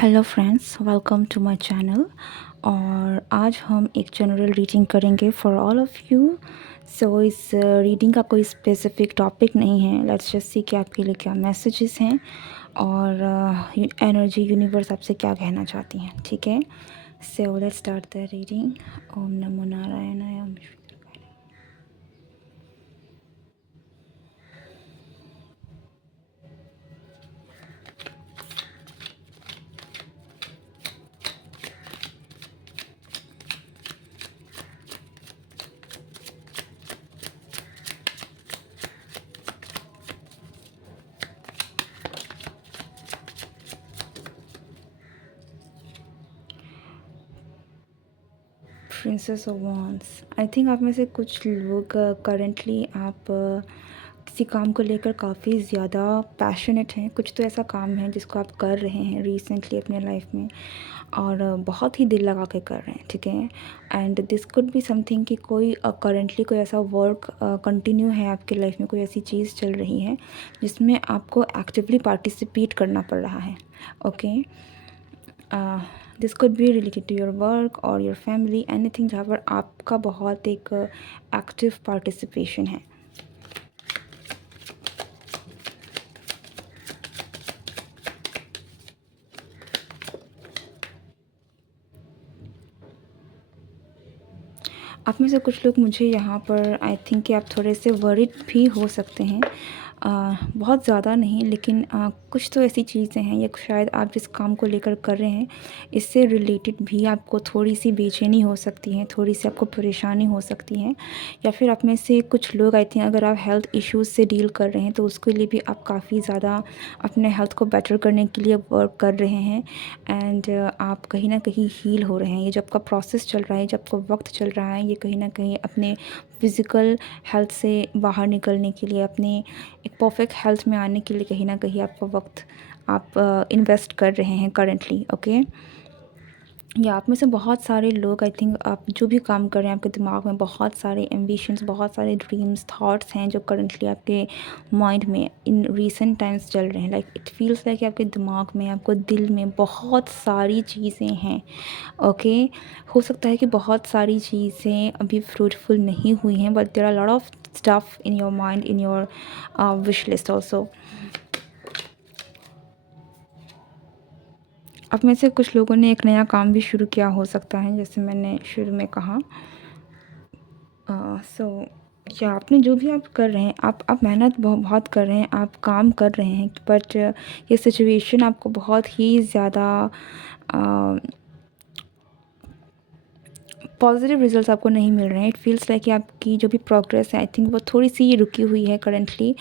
Hello friends, welcome to my channel. और आज हम एक जनरल रीडिंग करेंगे for all of you. So इस रीडिंग का कोई स्पेसिफिक टॉपिक नहीं है। लेट्स जस्ट सी कि आपके लिए क्या मैसेजेस हैं और एनर्जी यूनिवर्स आपसे क्या कहना चाहती हैं। ठीक है, so let's start the reading. ओम नमो नारायणाय। ओम princess of wands. I think आप में से कुछ लोग करेंटली आप किसी काम को लेकर काफ़ी ज़्यादा पैशनेट हैं। कुछ तो ऐसा काम है जिसको आप कर रहे हैं रिसेंटली अपने लाइफ में और बहुत ही दिल लगा के कर रहे हैं। ठीक है, and this could be something कि कोई करेंटली कोई ऐसा वर्क कंटिन्यू है आपके लाइफ में, कोई ऐसी चीज़ चल रही है जिसमें आपको एक्टिवली पार्टिसिपेट करना पड़ रहा है। Okay, this could be related to your work और योर फैमिली, एनीथिंग जहाँ पर आपका बहुत एक एक्टिव पार्टिसिपेशन है। आप में से कुछ लोग मुझे यहाँ पर आई थिंक कि आप थोड़े से वरिड भी हो सकते हैं। बहुत ज़्यादा नहीं, लेकिन कुछ तो ऐसी चीज़ें हैं या शायद आप जिस काम को लेकर कर रहे हैं इससे रिलेटेड भी आपको थोड़ी सी बेचैनी हो सकती है, थोड़ी सी आपको परेशानी हो सकती है। या फिर आप में से कुछ लोग आई थिंक अगर आप हेल्थ इश्यूज़ से डील कर रहे हैं तो उसके लिए भी आप काफ़ी ज़्यादा अपने हेल्थ को बेटर करने के लिए वर्क कर रहे हैं। एंड आप कहीं ना कहीं हील हो रहे हैं। ये जब का प्रोसेस चल रहा है, जब का वक्त चल रहा है, ये कहीं ना कहीं अपने फिज़िकल हेल्थ से बाहर निकलने के लिए, अपने एक परफेक्ट हेल्थ में आने के लिए कहीं ना कहीं आपका वक्त आप इन्वेस्ट कर रहे हैं करेंटली। ओके, या आप में से बहुत सारे लोग आई थिंक आप जो भी काम कर रहे हैं आपके दिमाग में बहुत सारे एम्बिशंस, बहुत सारे ड्रीम्स, थॉट्स हैं जो करंटली आपके माइंड में इन रीसेंट टाइम्स चल रहे हैं। लाइक इट फील्स लाइक आपके दिमाग में, आपको दिल में बहुत सारी चीज़ें हैं। ओके, हो सकता है कि बहुत सारी चीज़ें अभी फ्रूटफुल नहीं हुई हैं, but there are lot of stuff in your mind, in your wish list also. अब में से कुछ लोगों ने एक नया काम भी शुरू किया हो सकता है, जैसे मैंने शुरू में कहा। सो या आपने जो भी आप कर रहे हैं, आप मेहनत बहुत कर रहे हैं, आप काम कर रहे हैं, बट ये सिचुएशन आपको बहुत ही ज़्यादा पॉजिटिव रिजल्ट्स आपको नहीं मिल रहे हैं। इट फील्स लाइक कि आपकी जो भी प्रोग्रेस है आई थिंक वो थोड़ी सी रुकी हुई है करेंटली।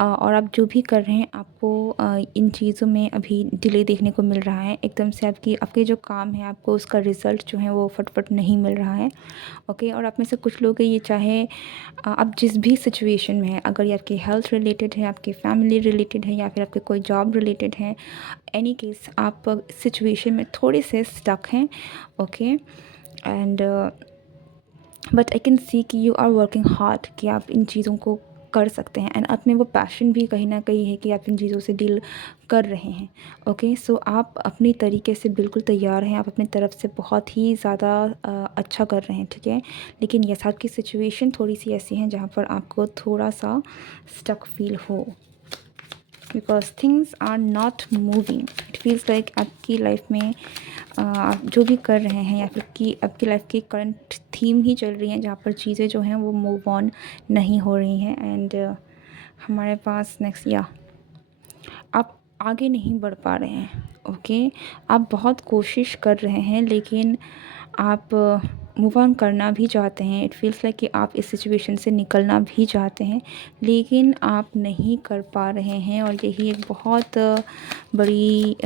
और आप जो भी कर रहे हैं आपको इन चीज़ों में अभी डिले देखने को मिल रहा है। एकदम से आपके जो काम है आपको उसका रिज़ल्ट जो है वो फटफट नहीं मिल रहा है। ओके, और आप में से कुछ लोग ये चाहे आप जिस भी सिचुएशन में हैं, अगर ये आपकी हेल्थ रिलेटेड है, आपकी फैमिली रिलेटेड है, या फिर आपके कोई जॉब रिलेटेड है, एनी केस आप सिचुएशन में थोड़े से स्टक हैं। Okay, and but I can see कि यू आर वर्किंग हार्ड, कि आप इन चीज़ों को कर सकते हैं। एंड आप में वो पैशन भी कहीं ना कहीं है कि आप इन चीज़ों से डील कर रहे हैं। ओके, सो आप अपनी तरीके से बिल्कुल तैयार हैं, आप अपनी तरफ से बहुत ही ज़्यादा अच्छा कर रहे हैं। ठीक है, लेकिन यस आपकी सिचुएशन थोड़ी सी ऐसी है जहाँ पर आपको थोड़ा सा स्टक फील हो, because things are not moving. It feels like आपकी लाइफ में आप जो भी कर रहे हैं या फिर कि आपकी लाइफ की करंट थीम ही चल रही है जहाँ पर चीज़ें जो हैं वो मूव ऑन नहीं हो रही हैं। एंड हमारे पास नेक्स्ट या आप आगे नहीं बढ़ पा रहे हैं। ओके, आप बहुत कोशिश कर रहे हैं लेकिन आप मूव ऑन करना भी चाहते हैं। इट फील्स लाइक कि आप इस सिचुएशन से निकलना भी चाहते हैं लेकिन आप नहीं कर पा रहे हैं। और यही एक बहुत बड़ी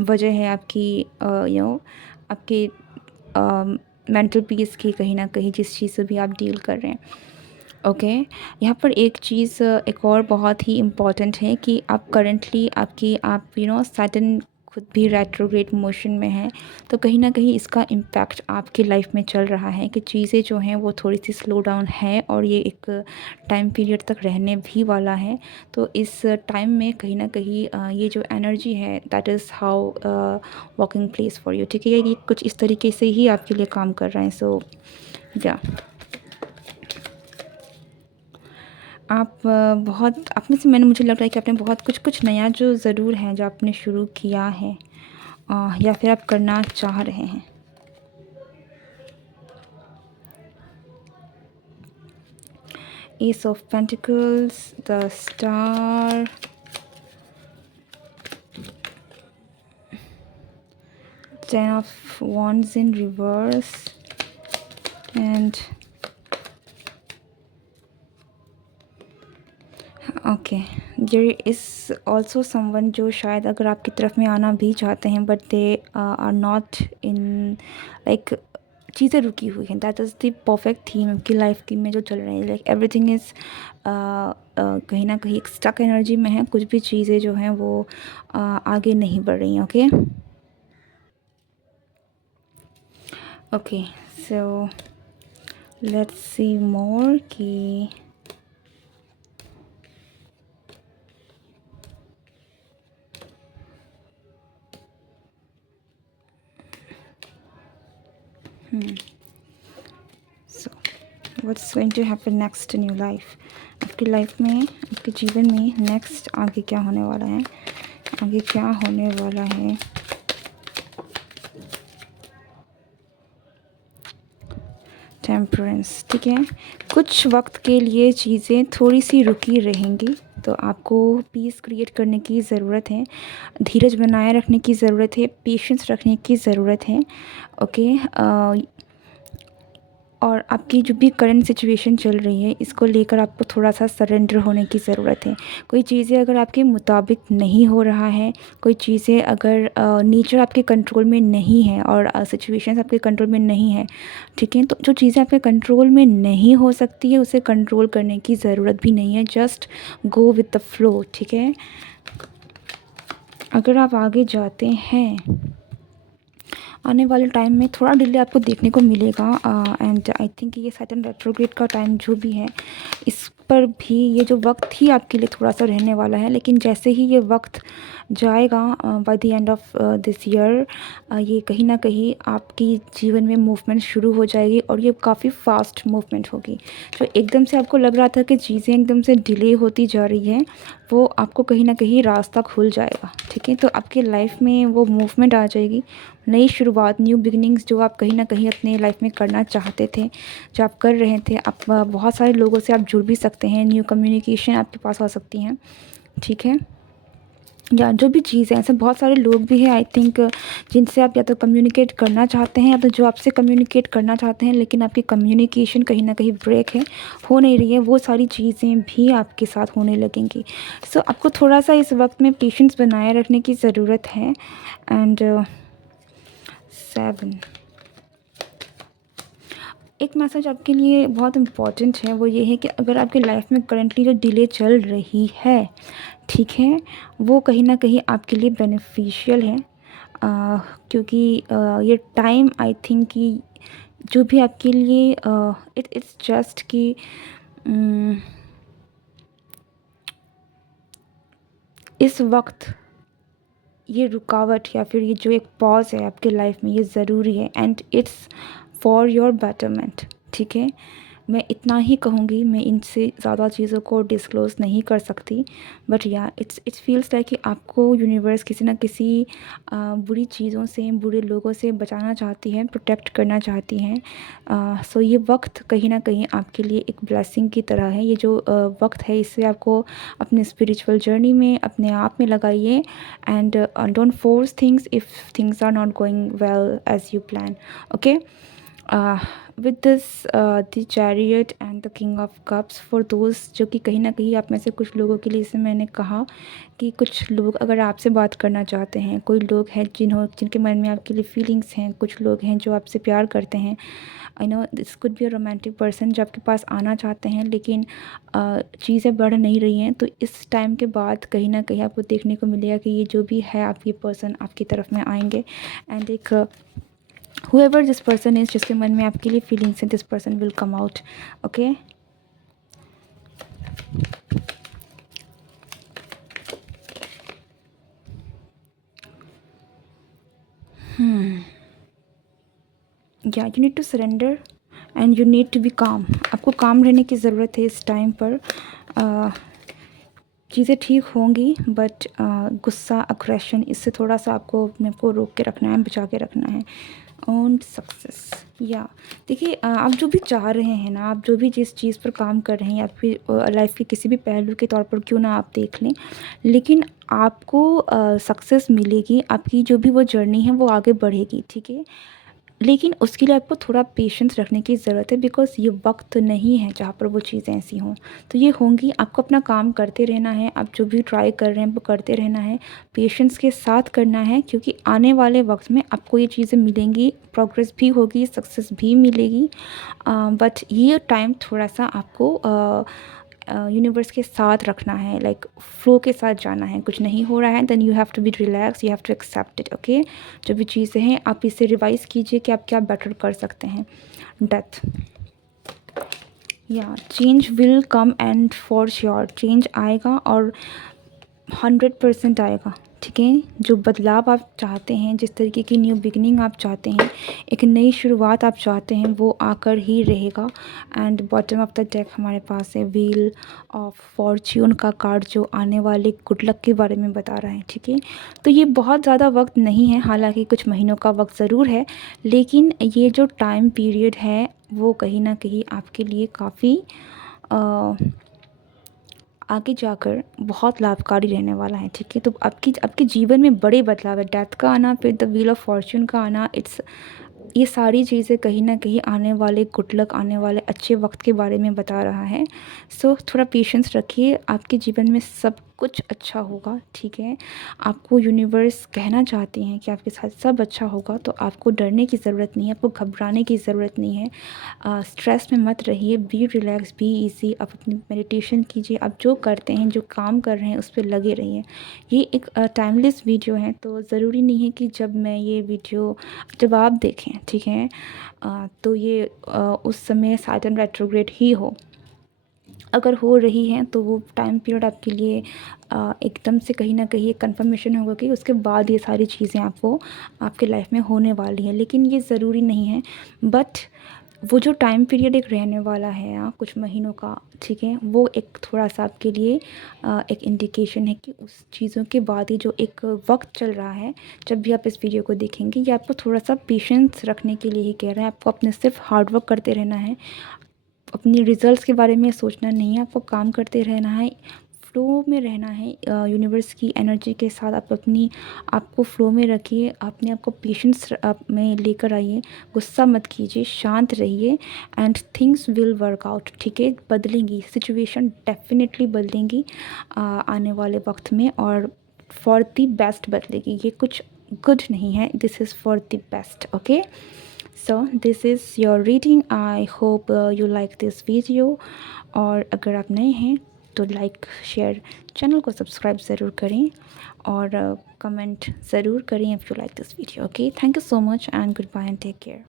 वजह है आपकी आपके मेंटल पीस की, कहीं ना कहीं जिस चीज़ से भी आप डील कर रहे हैं। ओके, यहाँ पर एक चीज़ एक और बहुत ही इम्पॉर्टेंट है कि आप करेंटली आपकी आप सडन खुद भी रेट्रोग्रेड मोशन में है, तो कहीं न कहीं इसका इम्पैक्ट आपकी लाइफ में चल रहा है कि चीज़ें जो हैं वो थोड़ी-सी स्लो डाउन है और ये एक टाइम पीरियड तक रहने भी वाला है। तो इस टाइम में कहीं न कहीं ये जो एनर्जी है that is how working place for you, ठीक है? ये कुछ इस तरीके से ही आपके लिए काम कर रहा है। सो या आप बहुत आप में से मैंने मुझे लग रहा है कि आपने बहुत कुछ नया जो ज़रूर है जो आपने शुरू किया है या फिर आप करना चाह रहे हैं। Ace of Pentacles, the Star, Ten of Wands in reverse, and okay there is also someone जो शायद अगर आपकी तरफ में आना भी चाहते हैं but they are not in like चीज़ें रुकी हुई हैं। That is the perfect theme आपकी लाइफ की में जो चल रही है। लाइक एवरीथिंग इज़ कहीं ना कहीं एक स्टक एनर्जी में है। कुछ भी चीज़ें जो हैं वो आगे नहीं बढ़ रही हैं। Okay okay so let's see more कि so what's going to happen next in your life. आपकी लाइफ में, आपके जीवन में नेक्स्ट आगे क्या होने वाला है, आगे क्या होने वाला है। टेम्परेंस, ठीक है। कुछ वक्त के लिए चीज़ें थोड़ी सी रुकी रहेंगी, तो आपको पीस क्रिएट करने की ज़रूरत है, धीरज बनाए रखने की ज़रूरत है, पेशेंस रखने की ज़रूरत है। ओके और आपकी जो भी करंट सिचुएशन चल रही है इसको लेकर आपको थोड़ा सा सरेंडर होने की ज़रूरत है। कोई चीज़ें अगर आपके मुताबिक नहीं हो रहा है, कोई चीज़ें अगर नेचर आपके कंट्रोल में नहीं है और सिचुएशंस आपके कंट्रोल में नहीं है, ठीक है, तो जो चीज़ें आपके कंट्रोल में नहीं हो सकती है उसे कंट्रोल करने की ज़रूरत भी नहीं है। Just go with the flow, ठीक है। अगर आप आगे जाते हैं आने वाले टाइम में थोड़ा डिले आपको देखने को मिलेगा एंड आई थिंक ये सैटर्न रेट्रोग्रेड का टाइम जो भी है इस पर भी ये जो वक्त ही आपके लिए थोड़ा सा रहने वाला है। लेकिन जैसे ही ये वक्त जाएगा by the end of this year ये कहीं ना कहीं आपकी जीवन में मूवमेंट शुरू हो जाएगी और ये काफ़ी फास्ट मूवमेंट होगी। जो एकदम से आपको लग रहा था कि चीज़ें एकदम से डिले होती जा रही है वो आपको कहीं ना कहीं रास्ता खुल जाएगा, ठीक है। तो आपकी लाइफ में वो मूवमेंट आ जाएगी, नई शुरुआत, न्यू बिगिनिंग्स जो आप कहीं ना कहीं अपने लाइफ में करना चाहते थे, जो आप कर रहे थे। आप बहुत सारे लोगों से आप जुड़ भी सकते हैं, न्यू कम्युनिकेशन आपके पास आ सकती हैं, ठीक है। या जो भी चीज़ है, ऐसे बहुत सारे लोग भी हैं आई थिंक जिनसे आप या तो कम्युनिकेट करना चाहते हैं या तो जो आपसे कम्युनिकेट करना चाहते हैं लेकिन आपकी कम्युनिकेशन कहीं ना कहीं ब्रेक है, हो नहीं रही है। वो सारी चीज़ें भी आपके साथ होने लगेंगी। सो आपको थोड़ा सा इस वक्त में पेशेंस बनाए रखने की ज़रूरत है। एंड 7 एक मैसेज आपके लिए बहुत इम्पॉर्टेंट है, वो ये है कि अगर आपकी लाइफ में करंटली जो डिले चल रही है, ठीक है, वो कहीं ना कहीं आपके लिए बेनिफिशियल है क्योंकि ये टाइम आई थिंक कि जो भी आपके लिए इट्स जस्ट कि इस वक्त ये रुकावट या फिर ये जो एक पॉज है आपके लाइफ में ये ज़रूरी है and it's for your betterment, ठीक है। मैं इतना ही कहूँगी, मैं इनसे ज़्यादा चीज़ों को डिस्क्लोज़ नहीं कर सकती। बट या इट्स फील्स लाइक कि आपको यूनिवर्स किसी न किसी बुरी चीज़ों से, बुरे लोगों से बचाना चाहती है, प्रोटेक्ट करना चाहती हैं। सो ये वक्त कहीं ना कहीं आपके लिए एक ब्लेसिंग की तरह है। ये जो वक्त है इससे आपको अपने स्पिरिचुअल जर्नी में, अपने आप में लगाइए and don't force things if things are not going well as you plan. Okay with this the chariot and the king of cups for those, जो कि कहीं ना कहीं आप में से कुछ लोगों के लिए, जैसे मैंने कहा कि कुछ लोग अगर आपसे बात करना चाहते हैं, कोई लोग हैं जिनके मन में आपके लिए फीलिंग्स हैं, कुछ लोग हैं जो आपसे प्यार करते हैं। I know this could be a romantic person जो आपके पास आना चाहते हैं, लेकिन चीज़ें बढ़ नहीं रही हैं। तो इस टाइम के बाद कहीं ना कहीं आपको देखने को मिलेगा कि ये जो भी है आपकी पर्सन आपकी तरफ में आएंगे। एंड एक whoever this person is, जिसके मन में आपके लिए फीलिंग्स हैं, this person will come out. Okay, या you need to surrender and you need to be calm. आपको काम रहने की ज़रूरत है इस टाइम पर। चीज़ें ठीक होंगी, बट गुस्सा, अग्रेशन, इससे थोड़ा सा आपको अपने को रोक के रखना है, बचा के रखना है। ऑन सक्सेस, या देखिए, आप जो भी चाह रहे हैं ना, आप जो भी जिस चीज़ पर काम कर रहे हैं, या फिर लाइफ के किसी भी पहलू के तौर पर क्यों ना आप देख लें, लेकिन आपको सक्सेस मिलेगी। आपकी जो भी वो जर्नी है वो आगे बढ़ेगी, ठीक है। लेकिन उसके लिए आपको थोड़ा पेशेंस रखने की ज़रूरत है, बिकॉज़ ये वक्त नहीं है जहाँ पर वो चीज़ें ऐसी हों। तो ये होंगी, आपको अपना काम करते रहना है, आप जो भी ट्राई कर रहे हैं वो करते रहना है, पेशेंस के साथ करना है, क्योंकि आने वाले वक्त में आपको ये चीज़ें मिलेंगी, प्रोग्रेस भी होगी, सक्सेस भी मिलेगी। बट ये टाइम थोड़ा सा आपको यूनिवर्स के साथ रखना है, लाइक फ्लो के साथ जाना है। कुछ नहीं हो रहा है, then you have to be relax, you have to accept it. Okay, जो भी चीज़ें हैं आप इसे रिवाइज कीजिए कि आप क्या बेटर कर सकते हैं। डेथ, या change will come and for sure, change आएगा और 100% आएगा, ठीक है। जो बदलाव आप चाहते हैं, जिस तरीके की न्यू बिगनिंग आप चाहते हैं, एक नई शुरुआत आप चाहते हैं, वो आकर ही रहेगा। And bottom of the deck हमारे पास है व्हील ऑफ फॉर्च्यून का कार्ड, जो आने वाले गुड लक के बारे में बता रहा है, ठीक है। तो ये बहुत ज़्यादा वक्त नहीं है, हालांकि कुछ महीनों का वक्त ज़रूर है, लेकिन ये जो टाइम पीरियड है वो कहीं ना कहीं आपके लिए काफ़ी आगे जाकर बहुत लाभकारी रहने वाला है, ठीक है। तो आपके जीवन में बड़े बदलाव है, डेथ का आना, फिर द व्हील ऑफ फॉर्च्यून का आना, ये सारी चीज़ें कहीं ना कहीं आने वाले गुड लक, आने वाले अच्छे वक्त के बारे में बता रहा है। सो थोड़ा पेशेंस रखिए, आपके जीवन में सब कुछ अच्छा होगा, ठीक है। आपको यूनिवर्स कहना चाहती हैं कि आपके साथ सब अच्छा होगा, तो आपको डरने की ज़रूरत नहीं है, आपको घबराने की ज़रूरत नहीं है। स्ट्रेस में मत रहिए, बी रिलैक्स, बी इजी। आप अपनी मेडिटेशन कीजिए, आप जो करते हैं, जो काम कर रहे हैं उस पर लगे रहिए। ये एक टाइमलेस वीडियो है, तो ज़रूरी नहीं है कि जब आप देखें, ठीक है, तो ये उस समय सैटर्न रेट्रोग्रेड ही हो। अगर हो रही हैं तो वो टाइम पीरियड आपके लिए एकदम से कहीं ना कहीं एक कन्फर्मेशन होगा कि उसके बाद ये सारी चीज़ें आपको आपके लाइफ में होने वाली हैं, लेकिन ये ज़रूरी नहीं है। बट वो जो टाइम पीरियड एक रहने वाला है कुछ महीनों का, ठीक है, वो एक थोड़ा सा आपके लिए एक इंडिकेशन है कि उस चीज़ों के बाद ही जो एक वक्त चल रहा है, जब भी आप इस वीडियो को देखेंगे, ये आपको थोड़ा सा पेशेंस रखने के लिए ही कह रहे हैं। आपको अपने सिर्फ हार्ड वर्क करते रहना है, अपनी रिज़ल्ट्स के बारे में सोचना नहीं है, आपको काम करते रहना है, फ़्लो में रहना है। यूनिवर्स की एनर्जी के साथ आपको फ़्लो में रखिए, अपने आप को पेशेंस में लेकर आइए, गुस्सा मत कीजिए, शांत रहिए, and things will work out, ठीक है। बदलेंगी सिचुएशन, डेफिनेटली बदलेंगी आने वाले वक्त में, और फॉर द बेस्ट बदलेगी। ये कुछ गुड नहीं है, this is for the best. Okay, so this is your reading. I hope you like this video, और अगर आप नए हैं तो लाइक शेयर, चैनल को सब्सक्राइब ज़रूर करें, और कमेंट ज़रूर करें if you like this video. Okay, thank you so much and goodbye and take care.